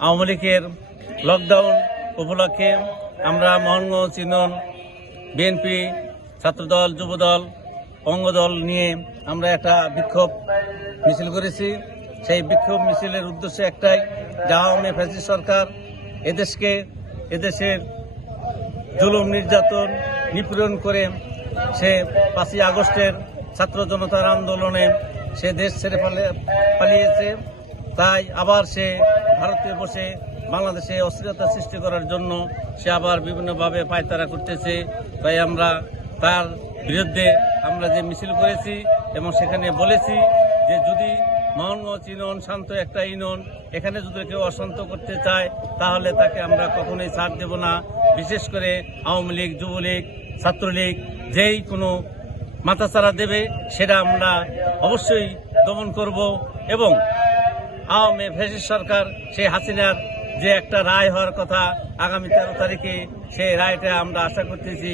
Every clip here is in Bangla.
আওয়ামী লীগের লকডাউন উপলক্ষে আমরা মোহনগঞ্জ ইউনিয়ন বিএনপি ছাত্রদল, যুবদল অঙ্গদল নিয়ে আমরা একটা বিক্ষোভ মিছিল করেছি। সেই বিক্ষোভ মিছিলের উদ্দেশ্য একটাই, যে আওয়ামী ফ্যাসিস্ট সরকার এদেশকে, এদেশের জুলুম নির্যাতন নিপীড়ন করে সে পাঁচই আগস্টের ছাত্র জনতার আন্দোলনে সে দেশ ছেড়ে পালে- পালিয়েছে। তাই আবার সে ভারতে বসে বাংলাদেশে অস্থিরতা সৃষ্টি করার জন্য সে আবার বিভিন্নভাবে পায়তারা করতেছে। তাই আমরা তার বিরুদ্ধে আমরা যে মিছিল করেছি এবং সেখানে বলেছি যে যদি মোহনগঞ্জ ইউনিয়ন শান্ত একটা ইউনিয়ন, এখানে যদি কেউ অশান্ত করতে চায়, তাহলে তাকে আমরা কখনোই ছাড় দেব না। বিশেষ করে আওয়ামী লীগ, যুবলীগ, ছাত্রলীগ, যেই কোনো মাথাচাড়া দেবে, সেটা আমরা অবশ্যই দমন করব এবং আওয়ামী ফেসিস সরকার সেই হাসিনার যে একটা রায় হওয়ার কথা আগামী তেরো তারিখে, সেই রায়টা আমরা আশা করতেছি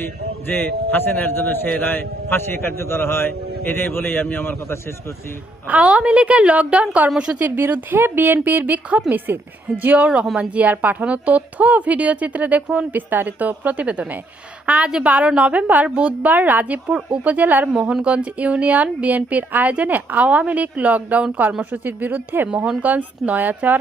যে হাসিনার জন্য সেই রায় ফাঁসি কার্যকর হয়, এটাই বলেই আমি আমার কথা শেষ করছি। আওয়ামী লীগের লকডাউন কর্মসূচির বিরুদ্ধে বিএনপির বিক্ষোভ মিছিল। জিয়াউর রহমান জিয়ার পাঠানো তথ্য ও ভিডিও চিত্রে দেখুন বিস্তারিত প্রতিবেদনে। আজ বারো নভেম্বর বুধবার রাজীবপুর উপজেলার মোহনগঞ্জ ইউনিয়ন বিএনপির আয়োজনে আওয়ামী লীগ লকডাউন কর্মসূচির বিরুদ্ধে মোহনগঞ্জ নয়াচর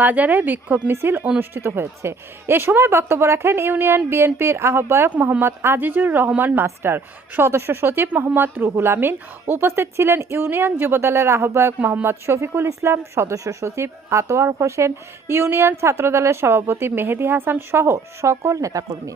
বাজারে বিক্ষোভ মিছিল অনুষ্ঠিত হয়েছে। এ সময় বক্তব্য রাখেন ইউনিয়ন বিএনপির আহ্বায়ক মোহাম্মদ আজিজুর রহমান মাস্টার। সদস্য সচিব মোহাম্মদ রুহুল আমিন। উপস্থিত ছিলেন ইউনিয়ন যুবদলের আহ্বায়ক মোহাম্মদ শফিকুল ইসলাম, সদস্য সচিব আতোয়ার হোসেন, ইউনিয়ন ছাত্রদলের সভাপতি মেহেদি হাসান সহ সকল নেতাকর্মী।